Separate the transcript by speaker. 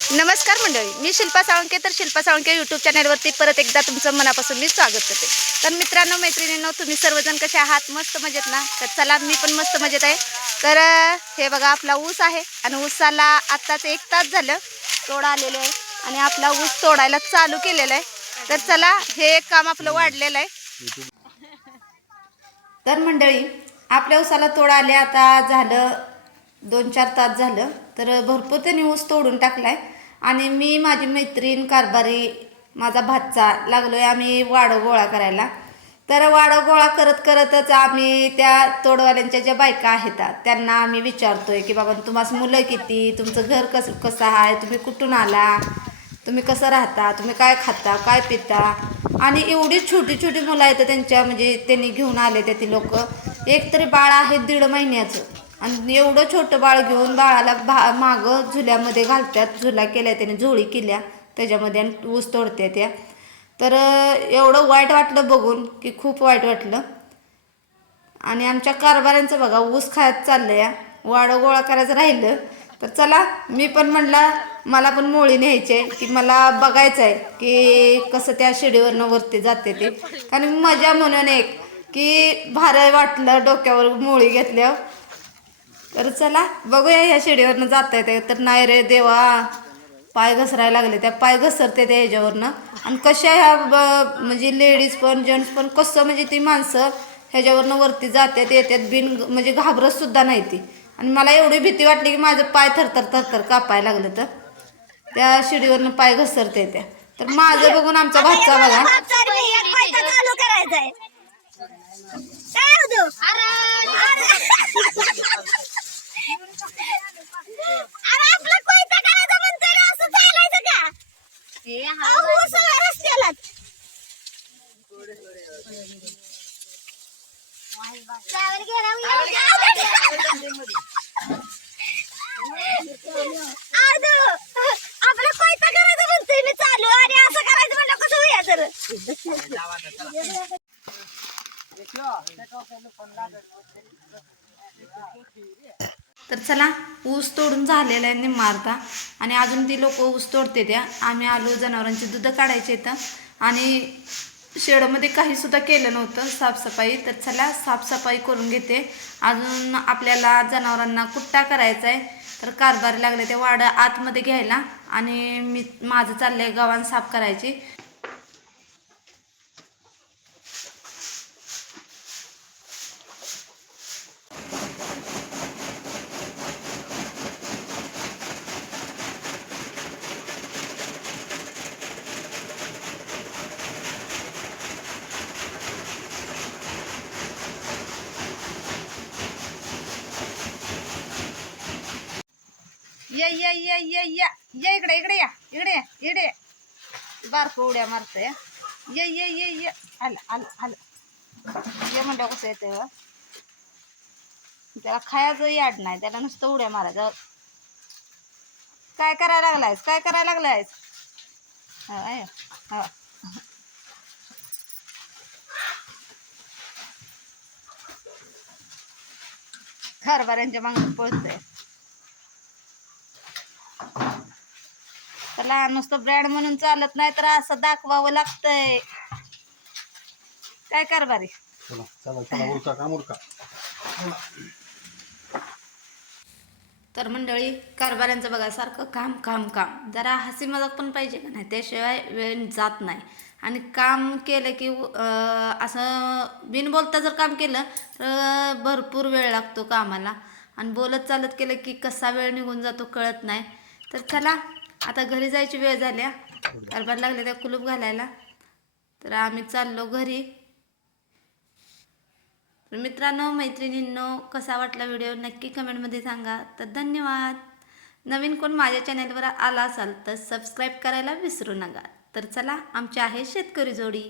Speaker 1: नमस्कार मंडळी मी शिल्पा साळुंके तर शिल्पा साळुंके यूट्यूब चॅनलवरती परत एकदा तुमचं मनापासून मी स्वागत करते. तर मित्रांनो मैत्रिणींनो तुम्ही सर्वजण कसे आहात? मस्त मजेत ना? तर चला मी पण मस्त मजेत आहे. तर हे बघा आपला ऊस आहे. आणि ऊसाला आत्ताच एक तास झालं तोडा आलेलं आहे. आणि आपला ऊस तोडायला चालू केलेला आहे. तर चला हे काम आपलं वाढलेलं आहे. तर मंडळी आपल्या ऊसाला तोड आले आता झालं दोन चार तास झालं तर भरपूर त्यांनी ऊस तोडून टाकलाय. आणि मी माझी मैत्रीण कारभारी माझा भातचा लागलोय आम्ही वाडं गोळा करायला. तर वाडं गोळा करत करतच आम्ही त्या तोडवाल्यांच्या ज्या बायका आहेत त्यांना आम्ही विचारतोय की बाबा तुम्हाला मुलं किती? तुमचं घर कसं कसं आहे? तुम्ही कुठून आला? तुम्ही कसं राहता तुम्ही काय खाता काय पिता? आणि एवढी छोटी छोटी मुलं आहेत त्यांच्या म्हणजे त्यांनी घेऊन आले ते लोक. एक तरी बाळ आहे दीड महिन्याचं. आणि एवढं छोटं बाळ घेऊन बाळाला भा मागं झुल्यामध्ये घालतात झुला केल्या त्याने झोळी केल्या त्याच्यामध्ये आणि ऊस तोडते त्या. तर एवढं वाईट वाटलं बघून की खूप वाईट वाटलं. आणि आमच्या कारभाऱ्यांचं बघा ऊस खायत चाललं या वाडं गोळा करायचं राहिलं तर चला मी पण म्हणला मला पण मोळी न्यायची आहे. की मला बघायचं आहे की कसं त्या शिडीवरनं वरती जाते ते. आणि मजा म्हणून एक की भारी वाटलं डोक्यावर मोळी घेतल्या तर चला बघूया ह्या शिडीवरनं जाता येते तर नाही रे देवा पाय घसरायला लागले. त्या पाय घसरते त्या ह्याच्यावरनं. आणि कशा ह्या ब- म्हणजे लेडीज पण जेंट्स पण कसं म्हणजे ती माणसं ह्याच्यावरनं वरती जातात येतात बिन म्हणजे घाबरत सुद्धा नाही ती. आणि मला एवढी भीती वाटली की माझं पाय थरथर थरथर कापायला लागलं तर. त्या शिडीवरनं पाय घसरते त्या. तर माझं बघून आमचा भातचा बघा.
Speaker 2: चालू करायचंय होतो अरे आपलं कोयता करायचं म्हणतोय ना, असं चालायचं का अहो, सगळ्या रस्त्यालाच त्यावर आदू, आपलं कोयता करायचं म्हणतोय मी चालू आणि असं करायचं म्हणलं कसं होया तर
Speaker 1: चला ऊस तोडून झालेला आहे निम्मार्धा आणि अजून ती लोक ऊस तोडते त्या. आम्ही आलो जनावरांची दूध काढायचे इथं. आणि शेडमध्ये काही सुद्धा केलं नव्हतं साफसफाई. तर चला साफसफाई करून घेते. अजून आपल्याला जनावरांना कुट्टा करायचा आहे. तर कारभारी लागले ते वाडं आतमध्ये घ्यायला. आणि मी माझं चाललंय गव्हाण साफ करायची. ये ये ये ये ये. ये इकडे इकडे या. इकडे या इकडे या. बारकं उड्या मारतंय. ये ये ये ये. आलं आलं आलं. ये म्हणलं कसं येते त्याला खायचं याड नाही. त्याला नुसतं उड्या मारायचं. काय करायला लागलायस? काय करायला लागलायस? हा, हरभऱ्यांच्या मागून पळतोय. त्याला नुसतं ब्रँड म्हणून चालत नाही तर असं दाखवावं लागतंय. काय कारभारी
Speaker 3: चला चला चला उरका काम उरका.
Speaker 1: तर मंडळी कारभाऱ्यांचं बघा सारखं काम काम काम. जरा हसी मजाक पण पाहिजे का नाही? त्याशिवाय वेळ जात नाही. आणि काम केलं की अं, असं बिन बोलता जर काम केलं तर भरपूर वेळ लागतो कामाला. आणि बोलत चालत केलं की कसा वेळ निघून जातो कळत नाही. तर चला आता घरी जायची वेळ झाल्या कारभार लागले त्या कुलूप घालायला. तर आम्ही चाललो घरी. तर मित्रांनो मैत्रिणींनो कसा वाटला व्हिडिओ नक्की कमेंटमध्ये सांगा. तर धन्यवाद. नवीन कोण माझ्या चॅनलवर आला असाल तर सबस्क्राईब करायला विसरू नका. तर चला आमची आहे शेतकरी जोडी.